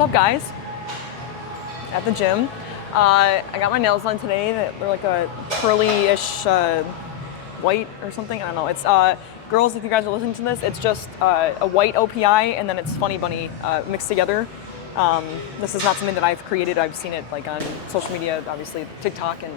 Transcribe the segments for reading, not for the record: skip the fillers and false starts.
What's up, guys? At the gym. I got my nails done today. They're like a curly-ish white or something. I don't know. It's girls, if you guys are listening to this, it's just a white OPI and then it's Funny Bunny mixed together. This is not something that I've created. I've seen it like on social media, obviously TikTok and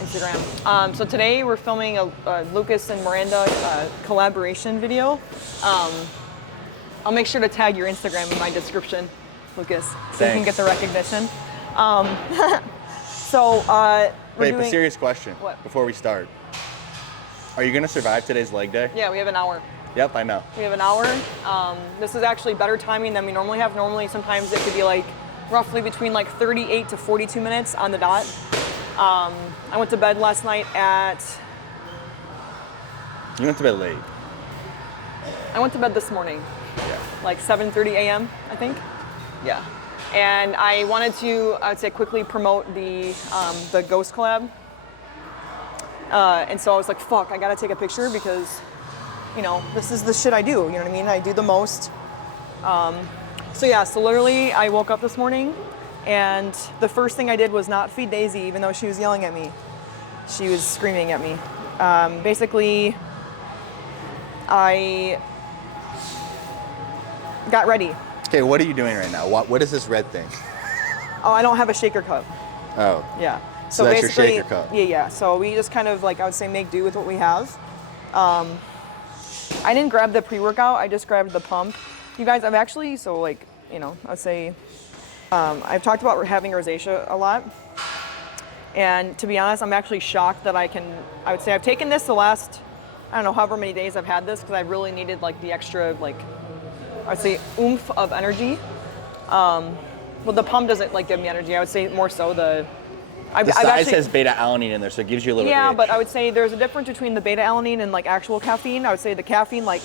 Instagram. So today we're filming a Lucas and Miranda collaboration video. I'll make sure to tag your Instagram in my description, Lucas, so you can get the recognition. Wait, but serious question. What? Before we start. Are you going to survive today's leg day? Yeah, we have an hour. Yep, I know. We have an hour. This is actually better timing than we normally have. Normally, sometimes it could be like roughly between like 38 to 42 minutes on the dot. I went to bed last night at... You went to bed late. I went to bed this morning. Yeah. Like 7:30 a.m., I think. Yeah. And I wanted to, I would say, quickly promote the Ghost collab. And so I was like, fuck, I gotta take a picture because, you know, this is the shit I do, you know what I mean? I do the most. So literally I woke up this morning and the first thing I did was not feed Daisy, even though she was yelling at me. She was screaming at me. Basically, I got ready. Okay, what are you doing right now? What is this red thing? Oh, I don't have a shaker cup. Oh. Yeah. So that's your shaker cup. Yeah. So we just kind of like, I would say, make do with what we have. I didn't grab the pre-workout. I just grabbed the pump. You guys, I've actually, I would say, I've talked about having rosacea a lot. And to be honest, I'm actually shocked that I would say I've taken this the last, I don't know, however many days I've had this because I really needed like the extra, like, I would say oomph of energy. Well, the pump doesn't like give me energy. I would say more so the size has beta-alanine in there, so it gives you a little Yeah, itch. but I would say there's a difference between the beta-alanine and like actual caffeine. I would say the caffeine like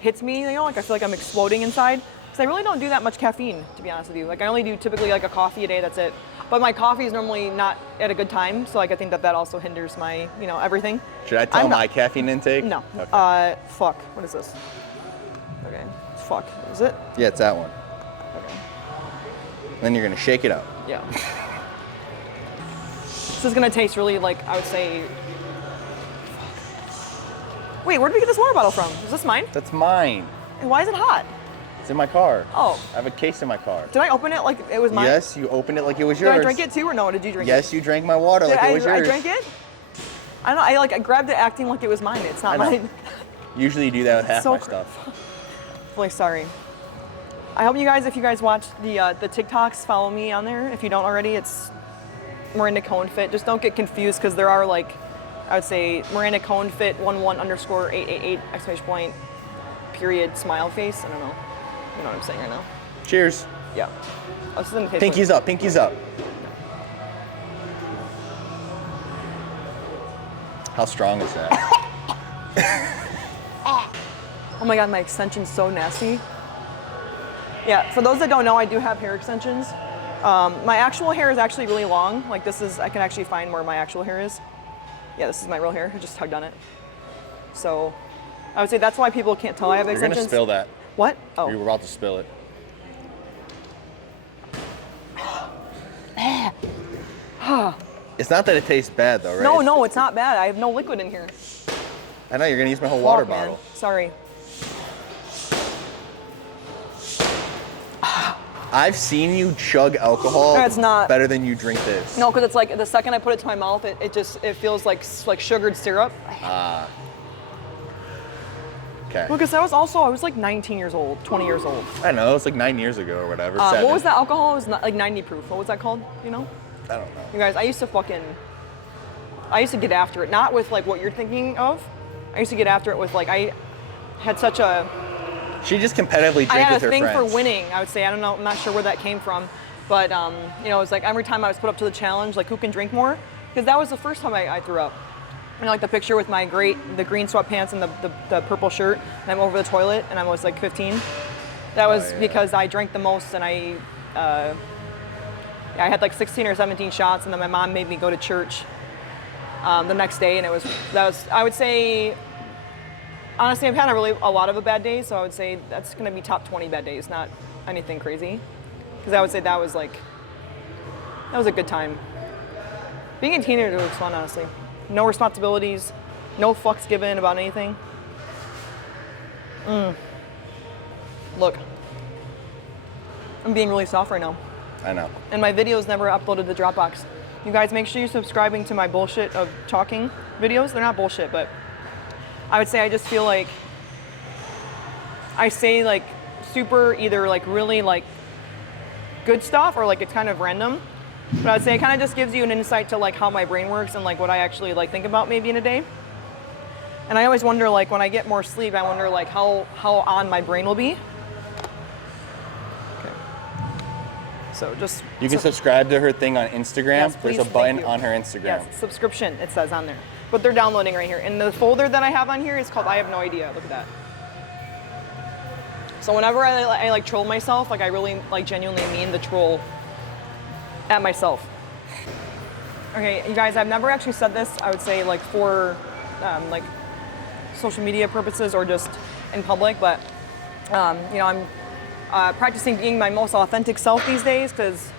hits me, you know, like I feel like I'm exploding inside. Because I really don't do that much caffeine, to be honest with you. Like I only do typically like a coffee a day, that's it. But my coffee is normally not at a good time, so like I think that also hinders my, you know, everything. Should I tell my caffeine intake? No. Okay. Fuck. What is this? Okay. Fuck. Is it? Yeah, it's that one. Okay. Then you're gonna shake it up. Yeah. This is gonna taste really like, I would say... Wait, where did we get this water bottle from? Is this mine? That's mine. And why is it hot? It's in my car. Oh. I have a case in my car. Did I open it like it was mine? Yes, you opened it like it was yours. Did I drink it too or no? Did you drink it? Yes, you drank my water like it was yours. I drank it? I don't know, I grabbed it acting like it was mine. It's not mine. Usually you do that with half my stuff. Really sorry. I hope you guys, if you guys watch the TikToks, follow me on there. If you don't already, it's Miranda Cohen Fit. Just don't get confused because there are like, I would say Miranda Cohen Fit 11_888 ! Period smile face. I don't know. You know what I'm saying right now. Cheers. Yeah. Oh, this is pinkies up, pinkies up. How strong is that? Oh my God, my extension's so nasty. Yeah, for those that don't know, I do have hair extensions. My actual hair is actually really long. Like this is, I can actually find where my actual hair is. Yeah, this is my real hair. I just tugged on it. So I would say that's why people can't tell I have extensions. You're gonna spill that. What? Oh. You were about to spill it. It's not that it tastes bad though, right? No, it's not bad. I have no liquid in here. I know, you're gonna use my whole water man. bottle. Sorry. I've seen you chug alcohol better than you drink this. No, because it's like the second I put it to my mouth, it feels like sugared syrup. Okay. Well, because I was like 19 years old, 20 years old. I know, it's like 9 years ago or whatever. What was that alcohol? It was like 90 proof. What was that called? You know? I don't know. You guys, I used to get after it. Not with like what you're thinking of. I used to get after it with like, I had such a... She just competitively drank with her friends. I had a thing for winning, I would say. I don't know, I'm not sure where that came from. But, you know, it was like every time I was put up to the challenge, like who can drink more? Because that was the first time I threw up. You know, like the picture with the green sweatpants and the purple shirt, and I'm over the toilet, and I was like 15. That was because I drank the most, and I had like 16 or 17 shots, and then my mom made me go to church the next day, and that was I would say, honestly, I've had a lot of bad days, so I would say that's going to be top 20 bad days, not anything crazy. Because I would say that was a good time. Being a teenager was fun, honestly. No responsibilities, no fucks given about anything. Look, I'm being really soft right now. I know. And my videos never uploaded to Dropbox. You guys, make sure you're subscribing to my bullshit of talking videos. They're not bullshit, but I would say I just feel like I say like super either like really like good stuff or like it's kind of random. But I would say it kind of just gives you an insight to like how my brain works and like what I actually like think about maybe in a day. And I always wonder like when I get more sleep, I wonder like how on my brain will be. So just you can subscribe to her thing on Instagram. Yes, There's please, a button on her Instagram. Yes, subscription it says on there. But they're downloading right here. And the folder that I have on here is called I Have No Idea. Look at that. So whenever I like troll myself, like I really like genuinely mean the troll at myself. Okay, you guys, I've never actually said this. I would say like for like social media purposes or just in public, but you know, I'm practicing being my most authentic self these days because,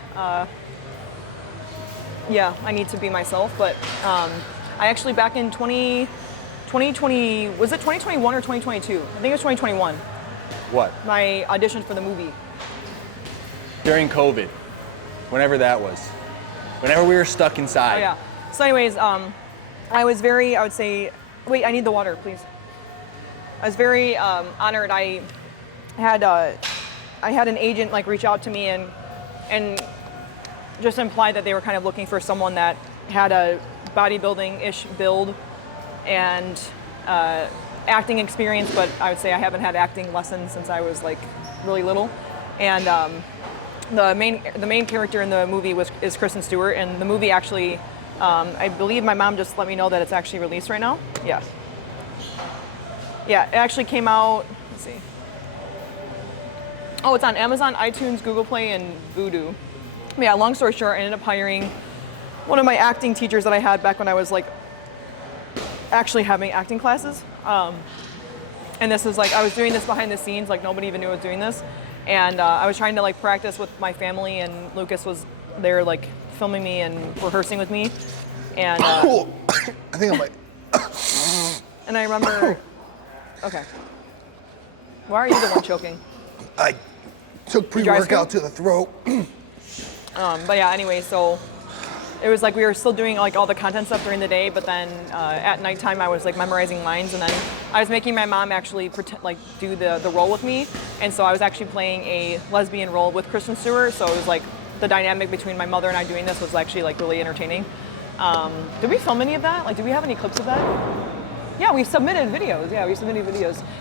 yeah, I need to be myself. But I actually back in 2020, was it 2021 or 2022? I think it was 2021. What? My audition for the movie. During COVID, whenever that was. Whenever we were stuck inside. Oh, yeah. So anyways, I was very, I would say, wait, I need the water, please. I was very honored. I had an agent like reach out to me and just imply that they were kind of looking for someone that had a bodybuilding-ish build and acting experience, but I would say I haven't had acting lessons since I was like really little. And the main character in the movie is Kristen Stewart, and the movie actually, I believe my mom just let me know that it's actually released right now. Yeah. Yeah, it actually came out, let's see. Oh, it's on Amazon, iTunes, Google Play, and Vudu. Yeah, long story short, I ended up hiring one of my acting teachers that I had back when I was like actually having acting classes. And this was like, I was doing this behind the scenes, like nobody even knew I was doing this. And I was trying to like practice with my family, and Lucas was there like filming me and rehearsing with me. And I think I'm like. And I remember, okay. Why are you the one choking? I took pre-workout to the throat. But yeah, anyway, so it was like we were still doing like all the content stuff during the day, but then at nighttime I was like memorizing lines, and then I was making my mom actually do the role with me, and so I was actually playing a lesbian role with Kristen Stewart. So it was like the dynamic between my mother and I doing this was actually like really entertaining. Did we film any of that? Like, did we have any clips of that? Yeah, we submitted videos.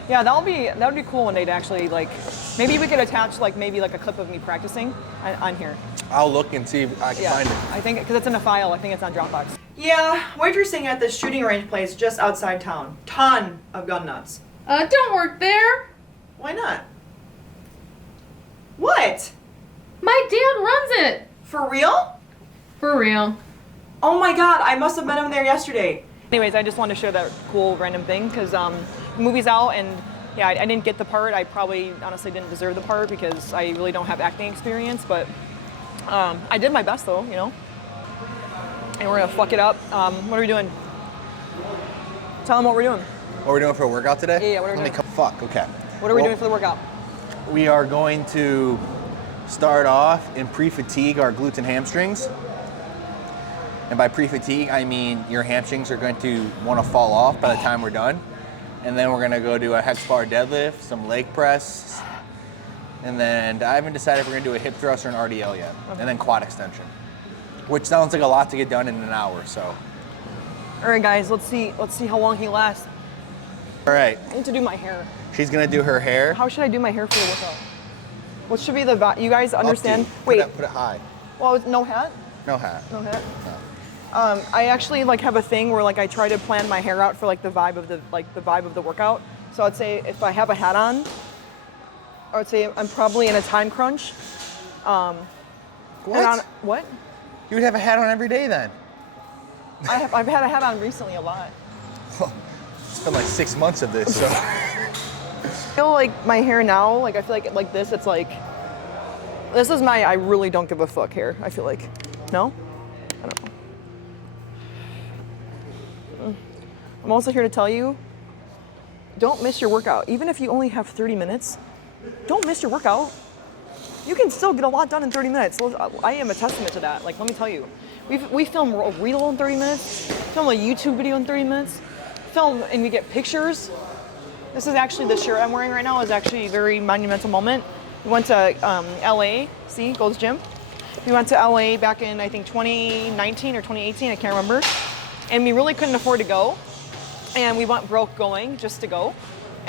Yeah, that would be cool one day to actually like, maybe we could attach like maybe like a clip of me practicing on here. I'll look and see if I can find it. I think because it's in a file. I think it's on Dropbox. Yeah, waitressing at this shooting range place just outside town. Ton of gun nuts. Don't work there. Why not? What? My dad runs it. For real? For real. Oh my God, I must have met him there yesterday. Anyways, I just wanted to share that cool random thing because the movie's out, and yeah, I didn't get the part. I probably honestly didn't deserve the part because I really don't have acting experience, but I did my best though, you know. And we're gonna fuck it up. What are we doing? Tell them what we're doing. What are we doing for a workout today? Yeah, what are we doing? Fuck, okay. What are we doing for the workout? We are going to start off and pre-fatigue our glutes and hamstrings. And by pre-fatigue, I mean your hamstrings are going to want to fall off by the time we're done. And then we're going to go do a hex bar deadlift, some leg press, and then I haven't decided if we're going to do a hip thrust or an RDL yet. Okay. And then quad extension, which sounds like a lot to get done in an hour. So. All right, guys, let's see how long he lasts. All right. I need to do my hair. She's going to do her hair. How should I do my hair for the workout? What should be the you guys understand? Put it high. Well, no hat. No hat. No hat. No. I actually like have a thing where like I try to plan my hair out for like the vibe of the workout. So I'd say if I have a hat on, I would say I'm probably in a time crunch. What? What? You would have a hat on every day then. I've had a hat on recently a lot. It's been like 6 months of this. So. I feel like my hair now, like I feel like this, it's like This is my I really don't give a fuck hair, I feel like. No? I don't know. I'm also here to tell you, don't miss your workout. Even if you only have 30 minutes, don't miss your workout. You can still get a lot done in 30 minutes. I am a testament to that. Like, let me tell you. We film a reel in 30 minutes, film a YouTube video in 30 minutes, film and we get pictures. This is actually, the shirt I'm wearing right now is actually a very monumental moment. We went to LA, see, Gold's Gym. We went to LA back in, I think, 2019 or 2018, I can't remember. And we really couldn't afford to go. And we went broke going just to go.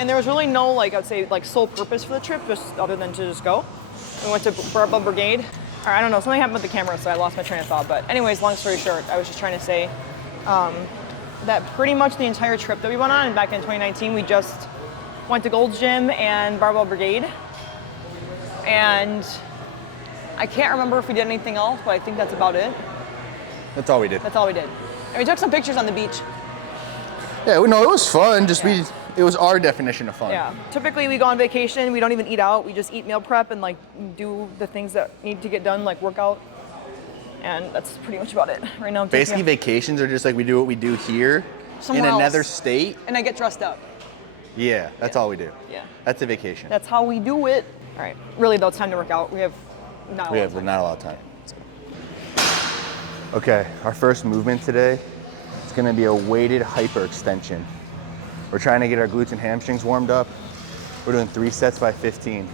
And there was really no, like, I'd say, like, sole purpose for the trip, just other than to just go. We went to Barbell Brigade. Or I don't know, something happened with the camera, so I lost my train of thought. But anyways, long story short, I was just trying to say that pretty much the entire trip that we went on, and back in 2019, we just went to Gold's Gym and Barbell Brigade. And I can't remember if we did anything else, but I think that's about it. That's all we did. That's all we did. And we took some pictures on the beach. Yeah, no, it was fun. Just Yeah. it was our definition of fun. Yeah. Typically we go on vacation, we don't even eat out. We just eat meal prep and like do the things that need to get done, like workout. And that's pretty much about it. Right now I'm Basically, vacations are just like we do what we do here Somewhere in another else. state. And I get dressed up. Yeah, that's all we do. Yeah. That's a vacation. That's how we do it. All right. Really though, it's time to work out. We have not a We lot have of time. not a lot of time. Okay, our first movement today is going to be a weighted hyperextension. We're trying to get our glutes and hamstrings warmed up. We're doing 3 sets by 15.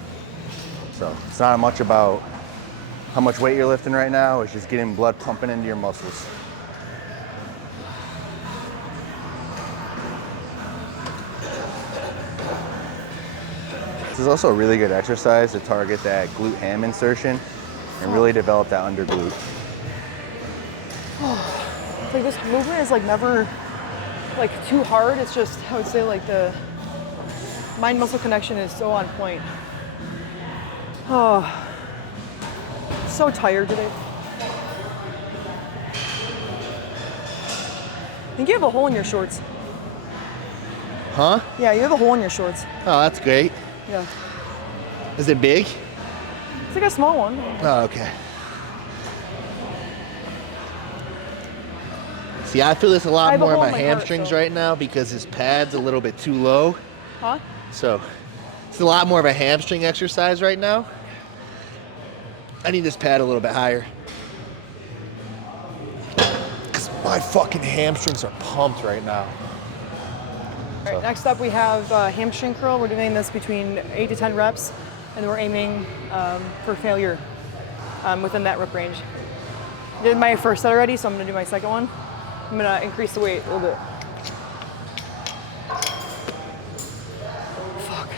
So it's not much about how much weight you're lifting right now. It's just getting blood pumping into your muscles. This is also a really good exercise to target that glute ham insertion and really develop that under glute. It's like this movement is like never like too hard. It's just, I would say, like the mind muscle connection is so on point. Oh, so tired today. I think you have a hole in your shorts. Huh? Yeah, you have a hole in your shorts. Oh, that's great. Yeah. Is it big? It's like a small one. Oh, okay. See, I feel this a I lot have a more in hole my in my heart, hamstrings so- right now because this pad's a little bit too low. Huh? So it's a lot more of a hamstring exercise right now. I need this pad a little bit higher. Because my fucking hamstrings are pumped right now. All right, next up we have hamstring curl. We're doing this between 8 to 10 reps, and we're aiming for failure within that rep range. I did my first set already, so I'm gonna do my second one. I'm gonna increase the weight a little bit. Fuck.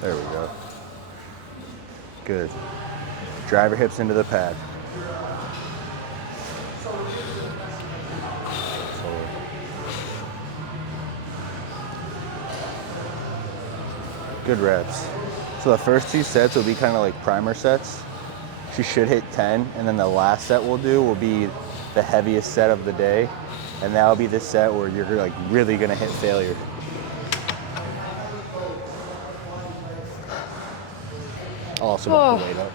There we go. Good. Drive your hips into the pad. Good reps. So the first 2 sets will be kind of like primer sets. You should hit 10, and then the last set we'll do will be the heaviest set of the day, and that'll be the set where you're like really gonna hit failure. I'll also bump the weight up.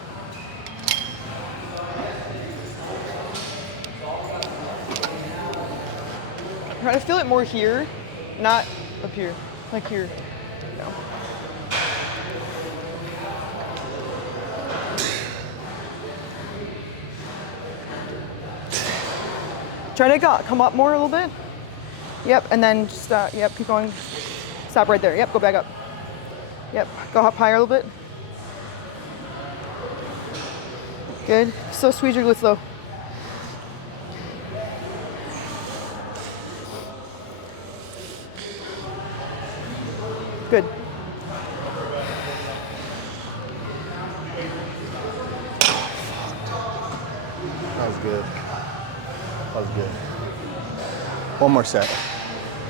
Try to feel it more here, not up here, like here. No. Try to come up more a little bit. Yep, and then just, yep, keep going. Stop right there. Yep, go back up. Yep, go up higher a little bit. Good. So squeeze your glutes low. Good. That was good. That was good. One more set.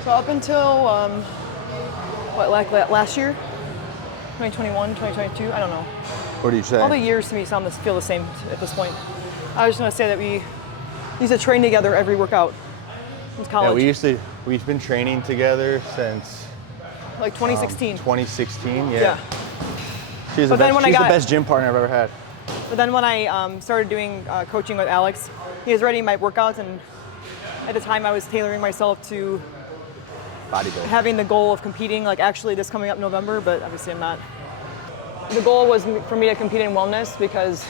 So up until, what, like last year? 2021, 2022, I don't know. What do you say? All the years to me feel the same at this point. I was just gonna say that we used to train together every workout since college. Yeah, we've been training together since like 2016. 2016, yeah. Yeah. She's the best gym partner I've ever had. But then when I started doing coaching with Alex, he was writing my workouts, and at the time I was tailoring myself to Bodybuilding. having the goal of competing, like actually this coming up November, but obviously I'm not. The goal was for me to compete in wellness because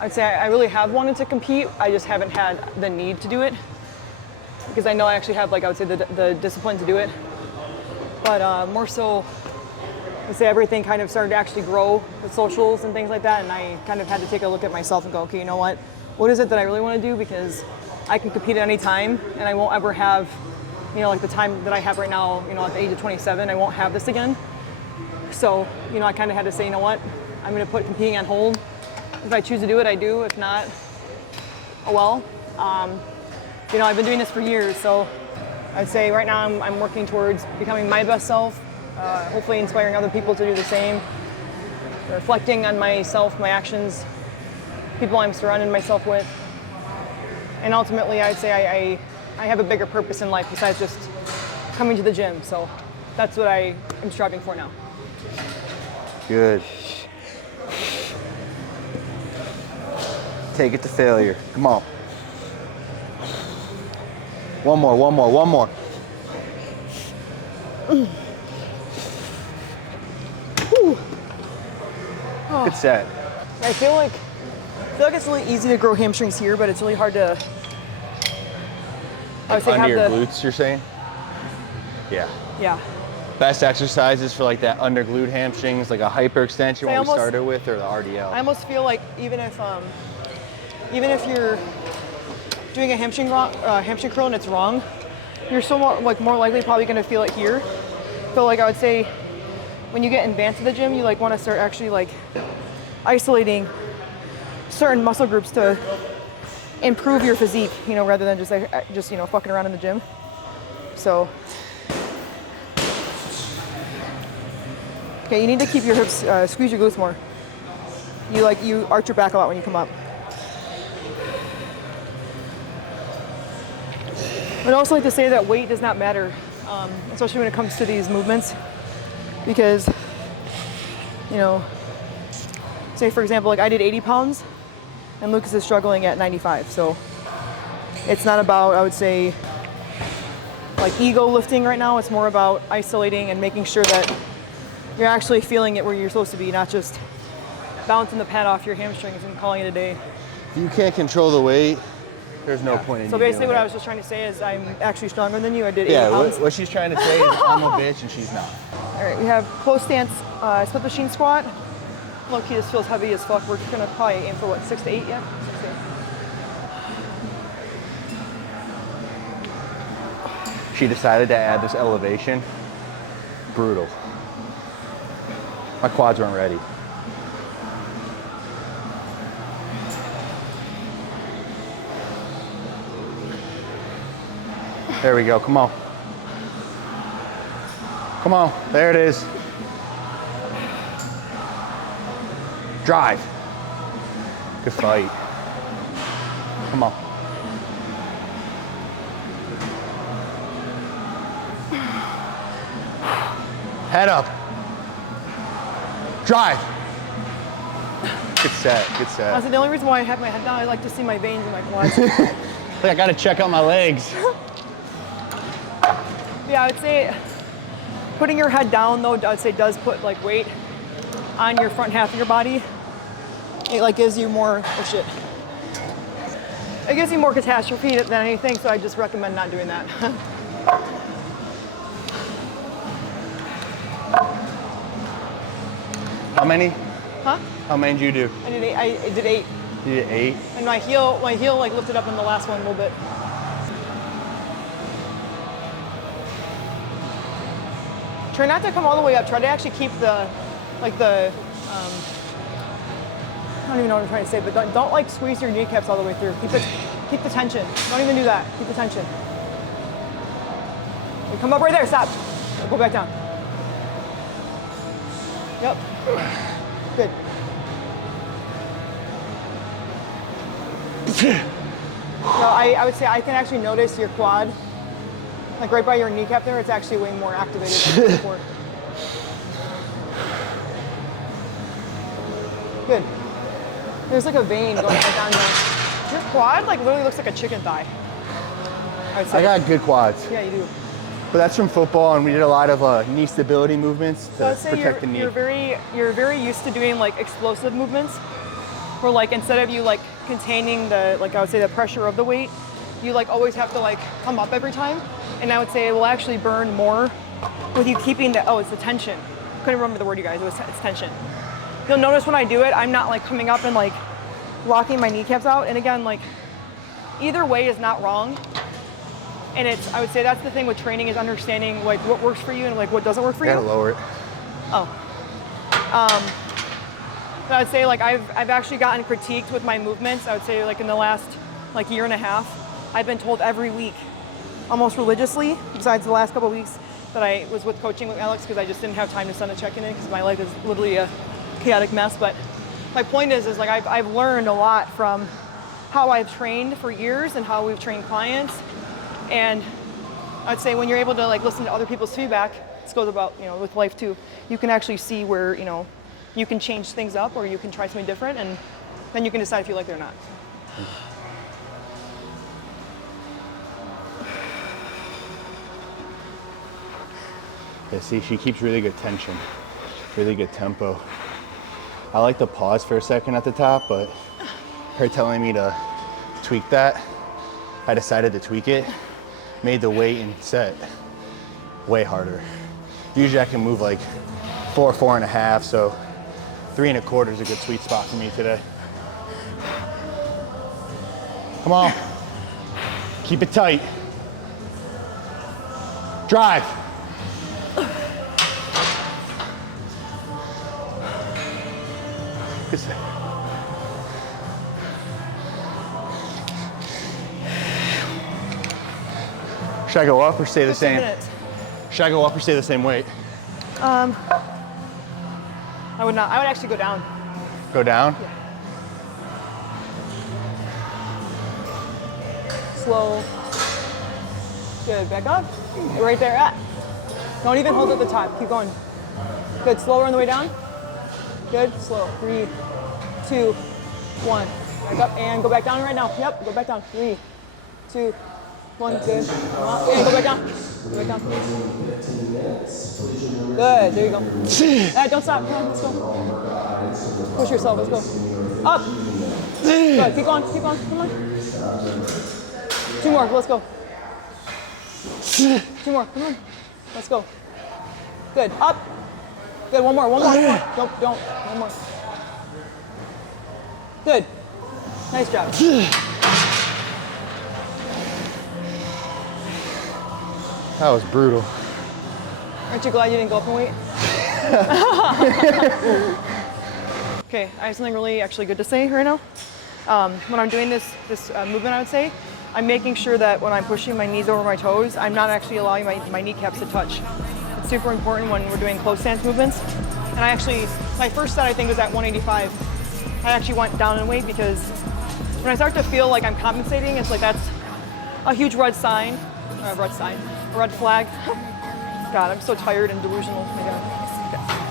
I'd say I really have wanted to compete. I just haven't had the need to do it because I know I actually have, like, I would say the discipline to do it. But more so, I'd say everything kind of started to actually grow with socials and things like that, and I kind of had to take a look at myself and go, okay, you know what is it that I really want to do? Because I can compete at any time, and I won't ever have, like the time that I have right now, at the age of 27, I won't have this again. So, I kind of had to say, you know what, I'm going to put competing on hold. If I choose to do it, I do. If not, oh well. I've been doing this for years, so I'd say right now I'm working towards becoming my best self, hopefully inspiring other people to do the same, reflecting on myself, my actions, people I'm surrounding myself with. And ultimately, I'd say I have a bigger purpose in life besides just coming to the gym. So that's what I am striving for now. Good. Take it to failure. Come on. One more. Good set. I feel like it's really easy to grow hamstrings here, but it's really hard to. I would say Under have your the glutes, you're saying? Yeah. Yeah. Best exercises for like that under glute hamstrings, like a hyperextension, what we started with, or the RDL? I almost feel like even if you're doing a hamstring curl and it's wrong, you're so more likely probably going to feel it here. So like I would say, when you get advanced to the gym, you like want to start actually like isolating certain muscle groups to improve your physique, rather than just fucking around in the gym. So. Okay, you need to keep your hips, squeeze your glutes more. You arch your back a lot when you come up. I'd also like to say that weight does not matter, especially when it comes to these movements, because, say for example, like I did 80 pounds, and Lucas is struggling at 95. So it's not about, I would say, like ego lifting right now. It's more about isolating and making sure that you're actually feeling it where you're supposed to be, not just bouncing the pad off your hamstrings and calling it a day. If you can't control the weight, there's no point in So you basically doing what it. I was just trying to say is I'm actually stronger than you. I did 80 pounds. What she's trying to say is I'm a bitch and she's not. All right, we have close stance, split machine squat. Low-key, this feels heavy as fuck. We're gonna probably aim for 6 to 8, yeah? 6 to 8. She decided to add this elevation. Brutal. My quads weren't ready. There we go, come on. Come on, there it is. Drive. Good fight. Come on. Head up. Drive. Good set, good set. Honestly, the only reason why I have my head down, I like to see my veins in my quads. I gotta check out my legs. Yeah, I would say putting your head down though, I'd say does put like weight on your front half of your body. It like gives you more, it gives you more catastrophe than anything, so I just recommend not doing that. How many? Huh? How many did you do? I did 8. You did 8? And my heel like lifted up in the last one a little bit. Try not to come all the way up. Try to actually keep I don't even know what I'm trying to say, but don't like squeeze your kneecaps all the way through. Keep the tension. Don't even do that. Keep the tension. You come up right there, stop. Go back down. Yep. Good. No, I would say I can actually notice your quad, like right by your kneecap there. It's actually way more activated than before. Good. There's like a vein going right down there. Your quad like literally looks like a chicken thigh. I would say. I got good quads, Yeah, you do. but that's from football, and we did a lot of knee stability movements So to I'd say protect the knee. you're very used to doing like explosive movements, where like instead of you like containing the like I would say the pressure of the weight, you like always have to like come up every time, and I would say it will actually burn more with you keeping the it's the tension. Couldn't remember the word, you guys. It's tension. You'll notice when I do it, I'm not like coming up and like locking my kneecaps out. And again, like either way is not wrong. And I would say that's the thing with training is understanding like what works for you and like what doesn't work for you. Gotta lower it. But I would say like I've actually gotten critiqued with my movements. I would say like in the last like year and a half, I've been told every week, almost religiously, besides the last couple of weeks that I was with coaching with Alex because I just didn't have time to send a check-in in because my life is literally a chaotic mess. But my point is like I've learned a lot from how I've trained for years and how we've trained clients. And I'd say when you're able to like listen to other people's feedback, this goes about, with life too, you can actually see where, you can change things up or you can try something different and then you can decide if you like it or not. Yeah, see, she keeps really good tension, really good tempo. I like to pause for a second at the top, but her telling me to tweak that, I decided to tweak it, made the weight and set way harder. Usually I can move like 4.5, so 3.25 is a good sweet spot for me today. Come on, keep it tight. Drive. Good set. Should I go up or stay the 15 same? minutes. Should I go up or stay the same weight? I would not. I would actually go down. Go down? Yeah. Slow. Good. Back up. Right there. Don't even hold at the top. Keep going. Good. Slower on the way down. Good. Slow. 3, 2, 1. Back up and go back down right now. Yep. Go back down. 3, 2, 1. Good. Come on. And go back down. Go back down. Good. There you go. Don't stop. Come on. Let's go. Push yourself. Let's go. Up. Good. Keep going. Keep going. Come on. 2 more. Let's go. 2 more. Come on. Let's go. Good. Up. Good. One more. One more. One more. Don't. One more. Good. Nice job. That was brutal. Aren't you glad you didn't go up in weight? Okay, I have something really actually good to say right now. When I'm doing this movement, I would say, I'm making sure that when I'm pushing my knees over my toes, I'm not actually allowing my kneecaps to touch. It's super important when we're doing close stance movements. And my first set I think was at 185. I actually went down in weight because when I start to feel like I'm compensating, it's like that's a huge red flag. God, I'm so tired and delusional. Oh my God.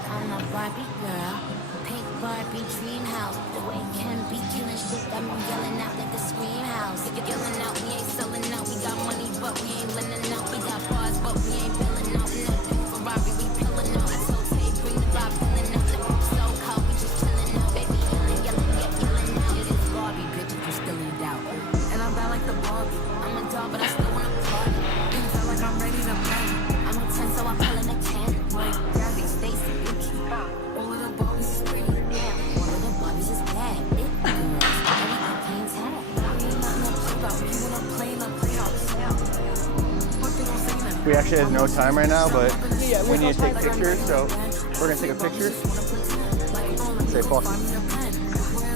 I'm a Barbie girl, pink Barbie dream house. The way can be killing shit, got me yelling out like the scream house. If you're yelling out, we ain't selling out. We got money, but we ain't lending out. We got bars, but we ain't billing out. Ferrari, we pillin' out. I told Tay, bring the vibe, feeling out. So cold, we just chillin' out. Baby, yelling out. It is Barbie, bitch, if you still in doubt. And I'm bad like the Barbie. I'm a dog, but I still wanna party. Things feel like I'm ready to play. I'm a 10, so I'm pulling a 10. Like Gabby, Stacy, Vicky. All of the Barbies is pretty. One of the Barbies is bad. It girls, everything can't tell. Ain't nothing to play about. You wanna play in the playhouse. What they gon' say then? We actually have no time right now, but Yeah, we need to take pictures, so we're gonna take a picture. Say fuck.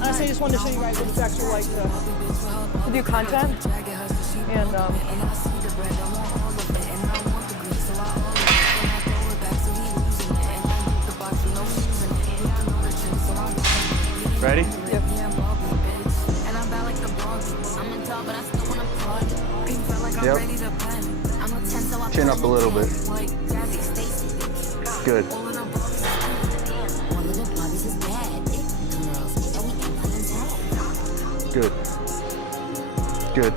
Honestly, I just wanted to show you guys what it's actually like to do content. And Ready? yep. And I'm bad like the Barbies. Yep. Chin up a little bit. Good. Good. Good.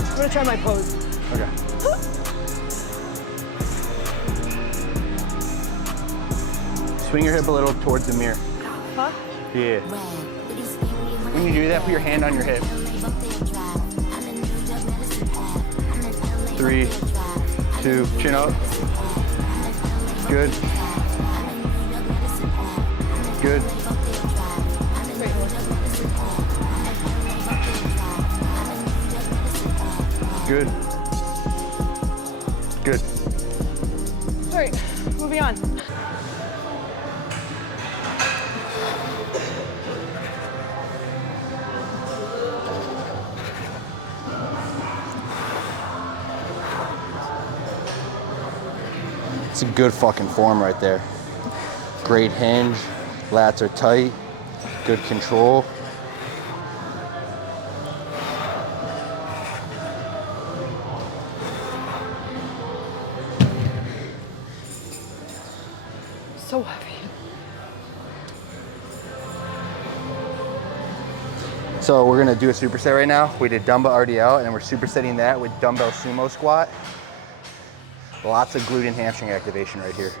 I'm gonna try my pose. Okay. Swing your hip a little towards the mirror. Huh? Yeah. When you do that, put your hand on your hip. 3, 2, chin up. Good. Good. Good. Good. All right, moving on. It's a good fucking form right there. Great hinge, lats are tight, good control. So heavy. So we're gonna do a superset right now. We did dumbbell RDL and then we're supersetting that with dumbbell sumo squat. Lots of glute and hamstring activation right here.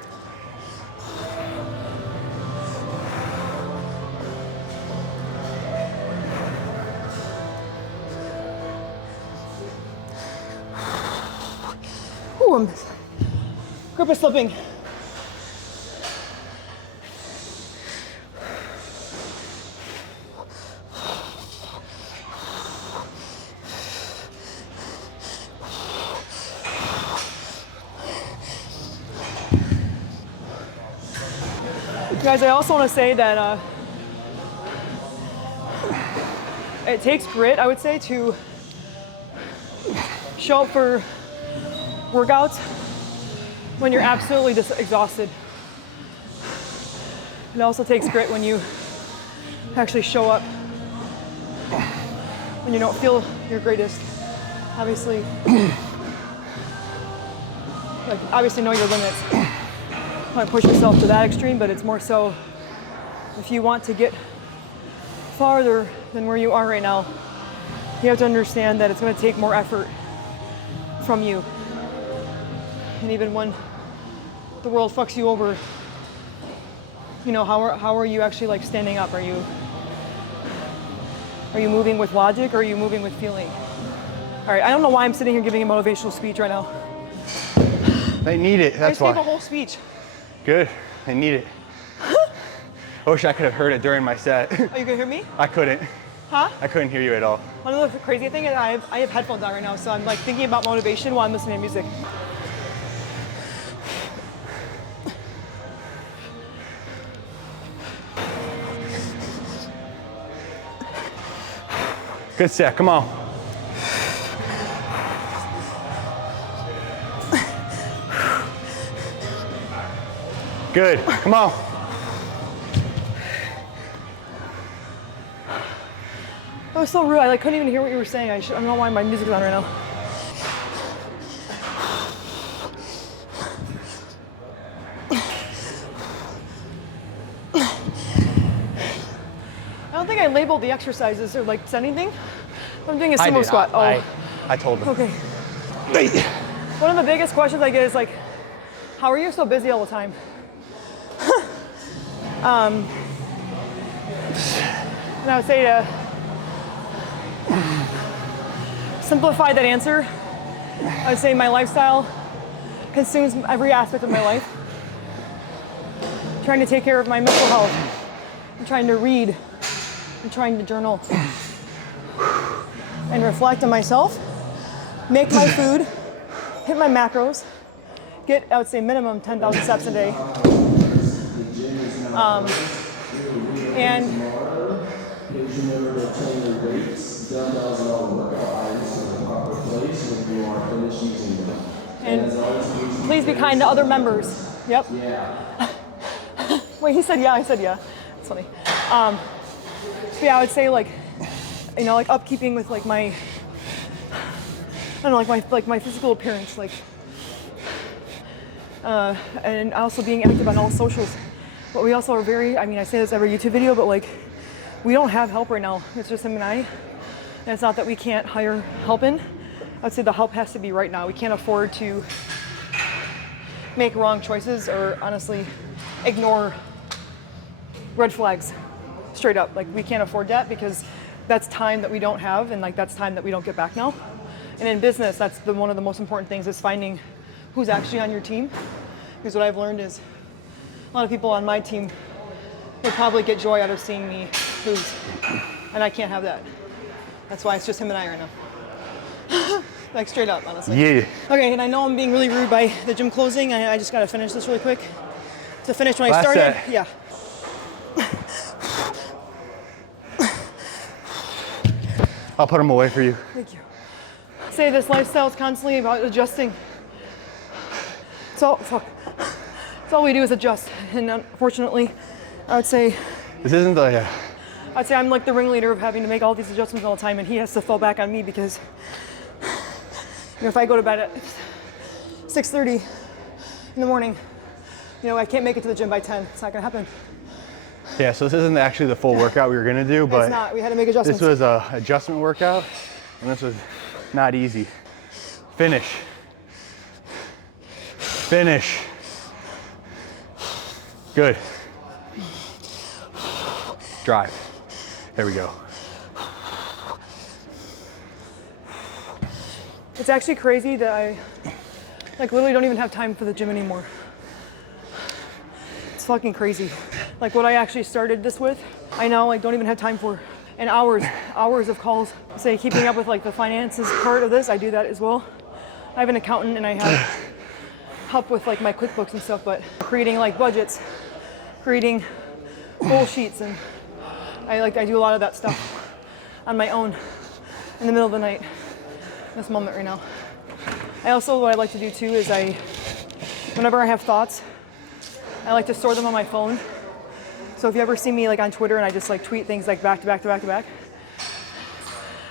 Ooh, grip is slipping. Guys, I also want to say that it takes grit, I would say, to show up for workouts when you're absolutely just exhausted. It also takes grit when you actually show up when you don't feel your greatest. Obviously, obviously know your limits. Don't push yourself to that extreme, but it's more so if you want to get farther than where you are right now, you have to understand that it's going to take more effort from you. And even when the world fucks you over, you know, how are you actually like standing up? Are you moving with logic or are you moving with feeling? All right, I don't know why I'm sitting here giving a motivational speech right now. They need it, that's I why. just gave a whole speech. Good, they need it. I wish I could have heard it during my set. Oh, you can hear me? I couldn't. Huh? I couldn't hear you at all. Another crazy thing is I have headphones on right now, so I'm like thinking about motivation while I'm listening to music. Good set, come on. Good, come on. That was so rude. I like couldn't even hear what you were saying. I don't know why my music's on right now. I don't think I labeled the exercises or like said anything. I'm doing a sumo squat. I told them. Okay. One of the biggest questions I get is like, how are you so busy all the time? And I would say to simplify that answer, I would say my lifestyle consumes every aspect of my life. I'm trying to take care of my mental health. I'm trying to read. I'm trying to journal and reflect on myself, make my food, hit my macros, get, I would say, minimum 10,000 steps a day. And please be kind to other members. Yep. Wait, he said yeah, I said yeah. It's funny. So yeah, I would say like, you know, like upkeeping with like my, I don't know, like my physical appearance, like, and also being active on all socials. But we also are very, I mean, I say this every YouTube video, but like, we don't have help right now. It's just him and I. And it's not that we can't hire help in. I'd say the help has to be right now. We can't afford to make wrong choices or honestly ignore red flags straight up. Like, we can't afford that because that's time that we don't have, and like that's time that we don't get back now. And in business, that's one of the most important things, is finding who's actually on your team. Because what I've learned is a lot of people on my team would probably get joy out of seeing me lose, and I can't have that. That's why it's just him and I right now. Like, straight up, honestly. Yeah. Okay, and I know I'm being really rude by the gym closing. I just gotta finish this really quick. To finish when I Last started, set. yeah. I'll put them away for you. Thank you. Say this lifestyle is constantly about adjusting. So, fuck. That's all we do is adjust. And unfortunately, I would say This isn't the, I'm like the ringleader of having to make all these adjustments all the time, and he has to fall back on me because, you know, if I go to bed at 6:30 in the morning, you know, I can't make it to the gym by 10. It's not gonna happen. yeah, so this isn't actually the full workout we were gonna do, but It's not. We had to make adjustments. this was a adjustment workout, and this was not easy. Finish. Finish. Good. Drive. There we go. It's actually crazy that I, like, literally don't even have time for the gym anymore. It's fucking crazy. Like, what I actually started this with, I now, like, don't even have time for. And hours of calls. Say, keeping up with, like, the finances part of this, I do that as well. I have an accountant and I have help with, like, my QuickBooks and stuff, but creating, like, budgets, creating goal sheets, and I do a lot of that stuff on my own in the middle of the night, this moment right now. I also, what I like to do too is whenever I have thoughts, I like to store them on my phone. So if you ever see me like on Twitter and I just like tweet things like back to back to back to back,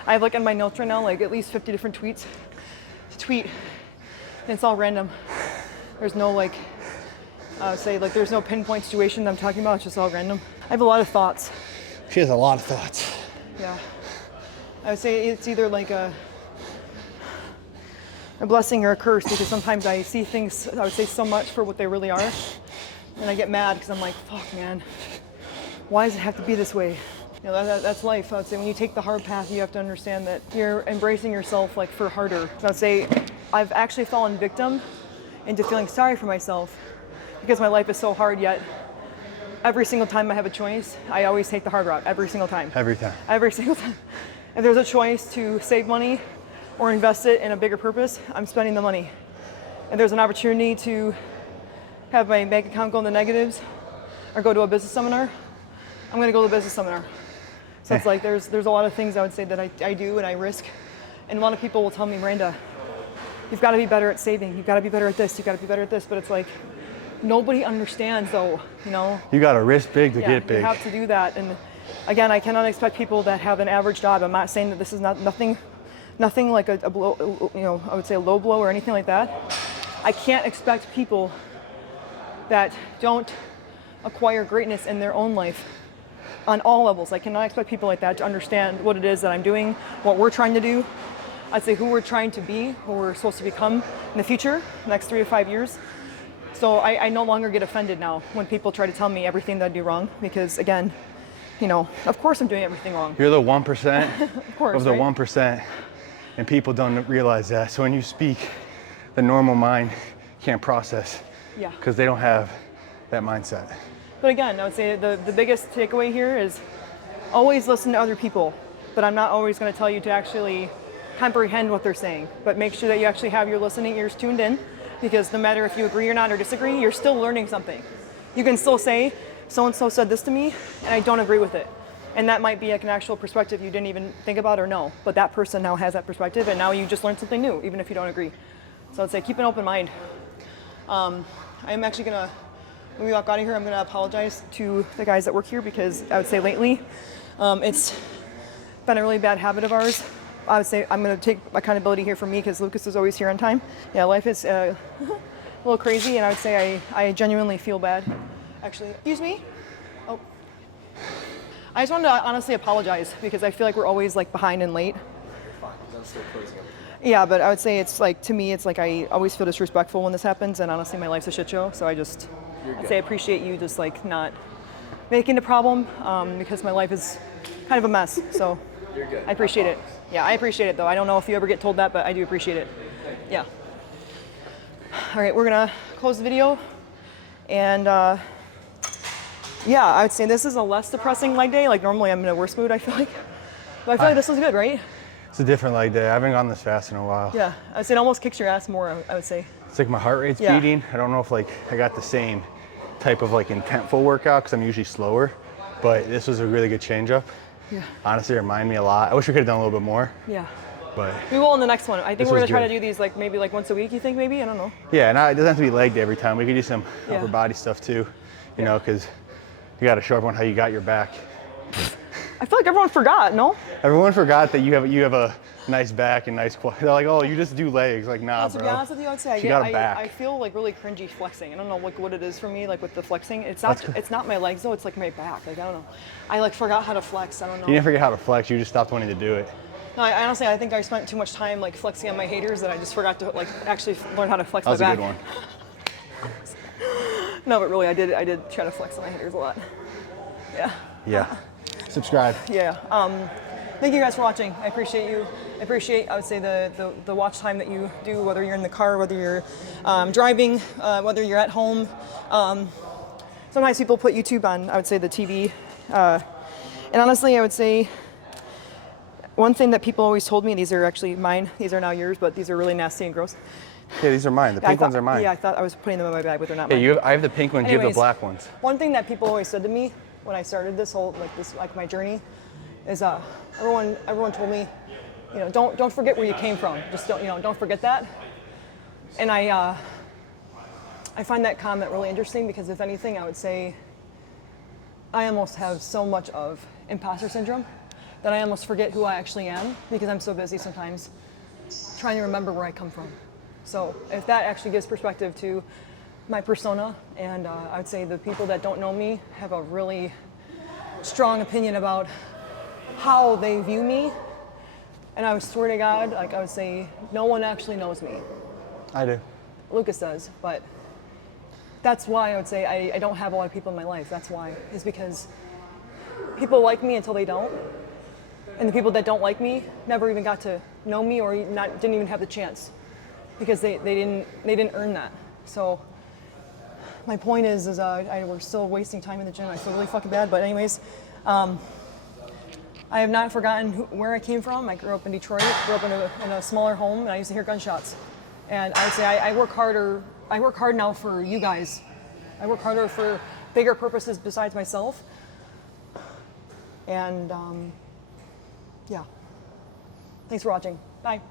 I have like in my notes right now like at least 50 different tweets to tweet, and it's all random. There's no like, there's no pinpoint situation that I'm talking about, it's just all random. I have a lot of thoughts. She has a lot of thoughts. Yeah. I would say it's either like a blessing or a curse, because sometimes I see things, I would say, so much for what they really are, and I get mad because I'm like, fuck, man, why does it have to be this way? You know, that's life. I would say when you take the hard path, you have to understand that you're embracing yourself like for harder. I would say I've actually fallen victim into feeling sorry for myself because my life is so hard, yet every single time I have a choice, I always take the hard route, every single time. Every time. Every single time. If there's a choice to save money or invest it in a bigger purpose, I'm spending the money. If there's an opportunity to have my bank account go in the negatives or go to a business seminar, I'm gonna go to the business seminar. So it's like there's a lot of things I would say that I do and I risk. And a lot of people will tell me, Miranda, you've gotta be better at saving, you've gotta be better at this, you've gotta be better at this, but it's like, nobody understands though, you know? You gotta risk big to Yeah, get big. you have to do that. And again, I cannot expect people that have an average job. I'm not saying that this is nothing like a blow, you know, I would say a low blow or anything like that. I can't expect people that don't acquire greatness in their own life on all levels. I cannot expect people like that to understand what it is that I'm doing, what we're trying to do. I'd say who we're trying to be, who we're supposed to become in the future, next 3 to 5 years. So I no longer get offended now when people try to tell me everything that I do wrong, because again, you know, of course I'm doing everything wrong. You're the 1% Of course, of the right? 1%, and people don't realize that. So when you speak, the normal mind can't process Yeah. because they don't have that mindset. But again, I would say the biggest takeaway here is always listen to other people, but I'm not always going to tell you to actually comprehend what they're saying, but make sure that you actually have your listening ears tuned in, because no matter if you agree or not or disagree, you're still learning something. You can still say, so-and-so said this to me, and I don't agree with it. And that might be like an actual perspective you didn't even think about or know, but that person now has that perspective, and now you just learned something new, even if you don't agree. So I'd say keep an open mind. I'm actually gonna, when we walk out of here, I'm gonna apologize to the guys that work here, because I would say lately, the been a really bad habit of ours. I would say I'm going to take accountability here for me because Lucas is always here on time. Yeah, life is a little crazy, and I would say I genuinely feel bad. Actually, excuse me? Oh. I just wanted to honestly apologize because I feel like we're always like behind and late. Fine, because I'm still closing up. Yeah, but I would say it's like, to me, it's like I always feel disrespectful when this happens, and honestly, my life's a shit show. So I'd say I appreciate you just like not making it a problem because my life is kind of a mess. So You're good. I appreciate it. Yeah, I appreciate it though. I don't know if you ever get told that, but I do appreciate it. Yeah. All right, we're gonna close the video, and yeah, I would say this is a less depressing leg day. Like normally I'm in a worse mood, I feel like, but I feel like this was good, right? It's a different leg day. I haven't gone this fast in a while. Yeah, I'd say it almost kicks your ass more. I would say. It's like my heart rate's Yeah. beating. I don't know if like I got the same type of like intentful workout because I'm usually slower, but this was a really good change up. Yeah. Honestly, it reminded me a lot. I wish we could have done a little bit more, Yeah. but We will in the next one. I think This we're gonna was try to good. do these like maybe like once a week. You think maybe? I don't know. yeah, and it doesn't have to be leg day every time. We could do some Yeah. upper body stuff too, you know, because you got to show everyone how you got your back. I feel like everyone forgot. No. Everyone forgot that you have a nice back and nice quad. They're like, oh, you just do legs. Like, nah, To be bro. honest with you, I'd say She got a back. I feel like really cringy flexing. I don't know like what it is for me, like with the flexing. It's not my legs though. It's like my back. Like I don't know. I like forgot how to flex. I don't know. You didn't forget how to flex. You just stopped wanting to do it. No, I honestly I think I spent too much time like flexing on my haters that I just forgot to like actually learn how to flex That was my a back. good one. No, but really I did try to flex on my haters a lot. Yeah. Yeah. Subscribe. Yeah. Thank you guys for watching. I appreciate you. I appreciate, I would say, the watch time that you do, whether you're in the car, whether you're driving, whether you're at home. Sometimes people put YouTube on, I would say, the TV. And honestly, I would say one thing that people always told me, these are actually mine, these are now yours, but these are really nasty and gross. Yeah, these are mine. The pink ones are mine. Yeah, I thought I was putting them in my bag, but they're not Yeah, mine. I have the pink ones. You have Anyways, the black ones. One thing that people always said to me when I started this whole my journey is everyone told me, you know, don't forget where you came from. Just don't forget that. And I find that comment really interesting because if anything, I would say I almost have so much of imposter syndrome that I almost forget who I actually am because I'm so busy sometimes trying to remember where I come from. So if that actually gives perspective to my persona, and I would say the people that don't know me have a really strong opinion about how they view me, and I would swear to God, like I would say, no one actually knows me. I do. Lucas does, but that's why I would say I don't have a lot of people in my life. That's why, is because people like me until they don't, and the people that don't like me never even got to know me or didn't even have the chance because they didn't earn that. So my point is we're still wasting time in the gym. I feel really fucking bad, but anyways, I have not forgotten where I came from. I grew up in Detroit, grew up in a smaller home, and I used to hear gunshots. And I would say I work harder. I work hard now for you guys. I work harder for bigger purposes besides myself. And yeah, thanks for watching. Bye.